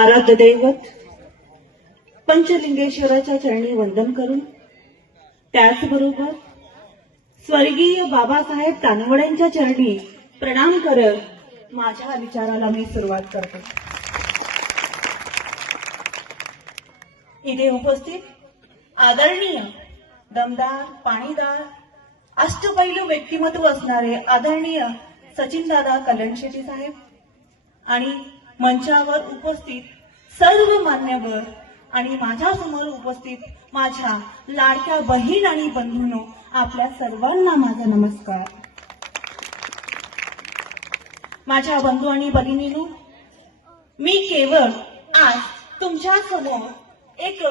आराध्य दैवत पंचलिंगेश्वराच्या चरणी वंदन करून त्याचबरोबर स्वर्गीय बाबासाहेब तानवड्यांच्या चरणी प्रणाम करत माझ्या विचाराला मी सुरुवात करतो। इथे उपस्थित आदरणीय दमदार पाणीदार अष्टपैलू व्यक्तिमत्व असणारे आदरणीय सचिनदादा कल्याणशेट्टी साहेब आणि मंचावर उपस्थित सर्व मान्यवर आणि माझ्या समोर उपस्थित माझ्या लाडक्या बहीण आणि बंधूंनो, आपल्या सर्वांना माझा नमस्कार। माझ्या बंधू आणि भगिनींनो, मी केवळ आज तुमच्या समोर एक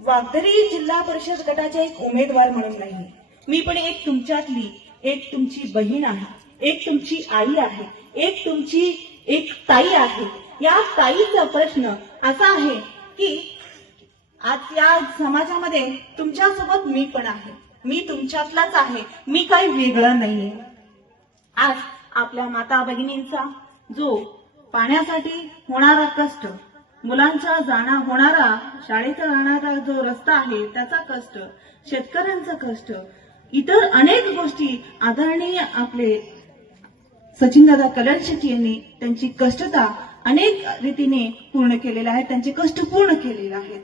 वागदरी जिल्हा परिषद गटाच्या एक उमेदवार म्हणून नाही, मी पण एक तुमच्यातली एक तुमची बहीण आहे, एक तुमची आई आहे, एक तुमची एक ताई आहे। या ताईचा प्रश्न असा आहे की आज या समाजामध्ये तुमच्यासोबत मी पण आहे, मी तुमच्यातलाच आहे, मी काही वेगळं नाहीये। आज आपल्या माता भगिनींचा जो पाण्यासाठी होणारा कष्ट, मुलांचा होणारा शाळेचा जाणारा जो रस्ता आहे त्याचा कष्ट, शेतकऱ्यांचा कष्ट, इतर अनेक गोष्टी आदरणीय आपले सचिनदादा कल्याणशेट्टी यांनी त्यांची कष्टता अनेक रीतीने पूर्ण केलेल्या आहेत, त्यांचे कष्ट पूर्ण केलेले आहेत।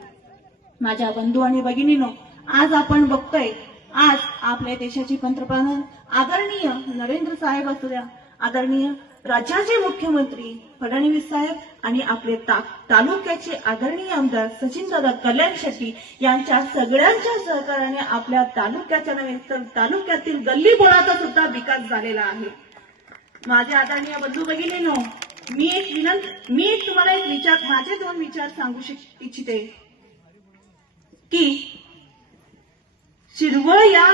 माझ्या बंधू आणि भगिनींनो, आज आपण बघतोय, आज आपल्या देशाचे पंतप्रधान आदरणीय नरेंद्र साहेब असू द्या, आदरणीय राज्याचे मुख्यमंत्री फडणवीस साहेब आणि आपले तालुक्याचे आदरणीय आमदार सचिनदादा कल्याणशेट्टी यांच्या सगळ्यांच्या सहकार्याने आपल्या तालुक्याच्या नव्हे तर तालुक्यातील गल्ली बोळाचा सुद्धा विकास झालेला आहे। माझ्या आदरणीय बंधू भगिनींनो, मी तुम्हाला एक विचार, माझे दोन विचार सांगू इच्छिते की शिरवळ या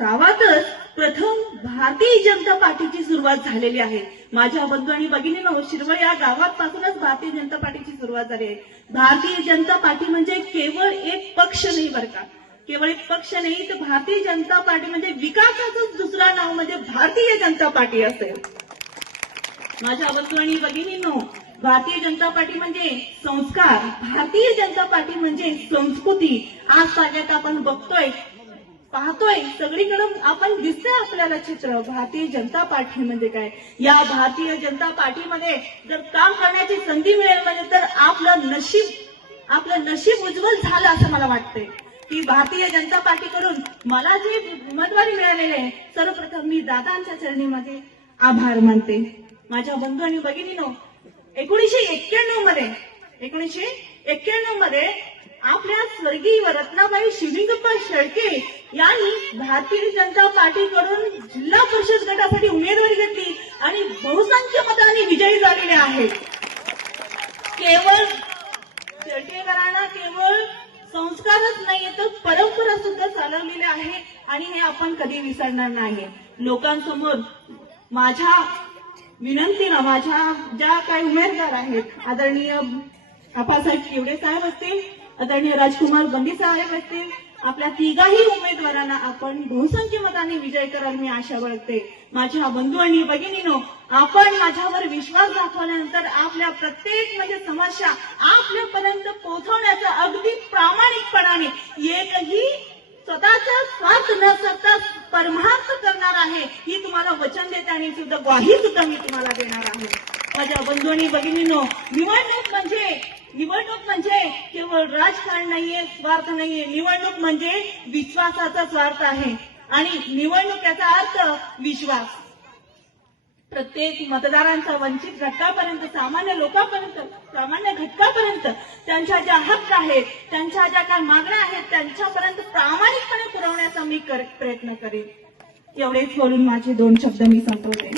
गावातच प्रथम भारतीय जनता पार्टीची सुरुवात झालेली आहे। माझ्या बंधू आणि भगिनींनो, शिरवळ या गावापासूनच भारतीय जनता पार्टीची सुरुवात झाली आहे। भारतीय जनता पार्टी म्हणजे केवळ एक पक्ष नाही बरं का, केवळ एक पक्ष नाही तर भारतीय जनता पार्टी म्हणजे विकासाचं दुसरा नाव म्हणजे भारतीय जनता पार्टी असेल। माझ्या बंधू आणि भगिनींनो, भारतीय जनता पार्टी म्हणजे संस्कार, भारतीय जनता पार्टी म्हणजे संस्कृती। आज सगळ्यात आपण बघतोय, पाहतोय, सगळीकडे आपण दिसतंय आपल्याला चित्र भारतीय जनता पार्टी म्हणजे काय। या भारतीय जनता पार्टीमध्ये जर काम करण्याची संधी मिळेल म्हणजे तर आपलं नशीब उज्ज्वल झालं असं मला वाटतंय की भारतीय जनता पार्टीकडून मला जे उमेदवारी मिळालेली आहे, सर्वप्रथम मी दादांच्या चरणीमध्ये आभार मानते। माझ्या बंधू आणि भगिनींनो, 1991 मध्ये आपल्या स्वर्गीय रत्नाबाई शिवलिंगप्पा शेळके यांनी भारतीय जनता पार्टीकडून जिल्हा परिषद गटासाठी उमेदवारी घेतली आणि बहुसंख्य मतांनी विजयी झालेले आहेत। केवळ शेळकेकरांना केवळ संस्कारच नाहीये तर परंपरा सुद्धा चालवलेली आहे आणि हे आपण कधी विसरणार नाही। लोकांसमोर माझ्या विनंतीनं माझ्या ज्या काही उमेदवार आहेत, आदरणीय आप्पासाहेब केवडे साहेब असतील, आदरणीय राजकुमार गंडी साहेब असतील, आपल्या तिघाही उमेदवारांना आपण बहुसंख्य मतांनी विजय कराल मी आशा बाळगते। माझ्या बंधू आणि भगिनींनो, आपण माझ्यावर विश्वास दाखवल्यानंतर आपल्या प्रत्येक म्हणजे समस्या आपल्यापर्यंत पोहोचवण्याचा अगदी प्रामाणिकपणाने एकही स्वतःचा स्वार्थ न करता परमार्थ करणार आहे ही तुम्हाला वचन देते आणि सुद्धा ग्वाही सुद्धा मी तुम्हाला देणार आहे। माझ्या बंधू आणि भगिनींनो, निवडणूक म्हणजे केवळ राजकारण नाहीये, स्वार्थ नाहीये, निवडणूक म्हणजे विश्वासाचा स्वार्थ आहे आणि निवडणूक याचा अर्थ विश्वास। प्रत्येक मतदारांचा वंचित घटकापर्यंत, सामान्य लोकांपर्यंत, सामान्य घटकापर्यंत त्यांच्या ज्या हक्क आहेत, त्यांच्या ज्या काही मागण्या आहेत त्यांच्यापर्यंत प्रामाणिकपणे पुरवण्याचा मी प्रयत्न करेन। एवढेच बोलून माझे दोन शब्द मी संपवते।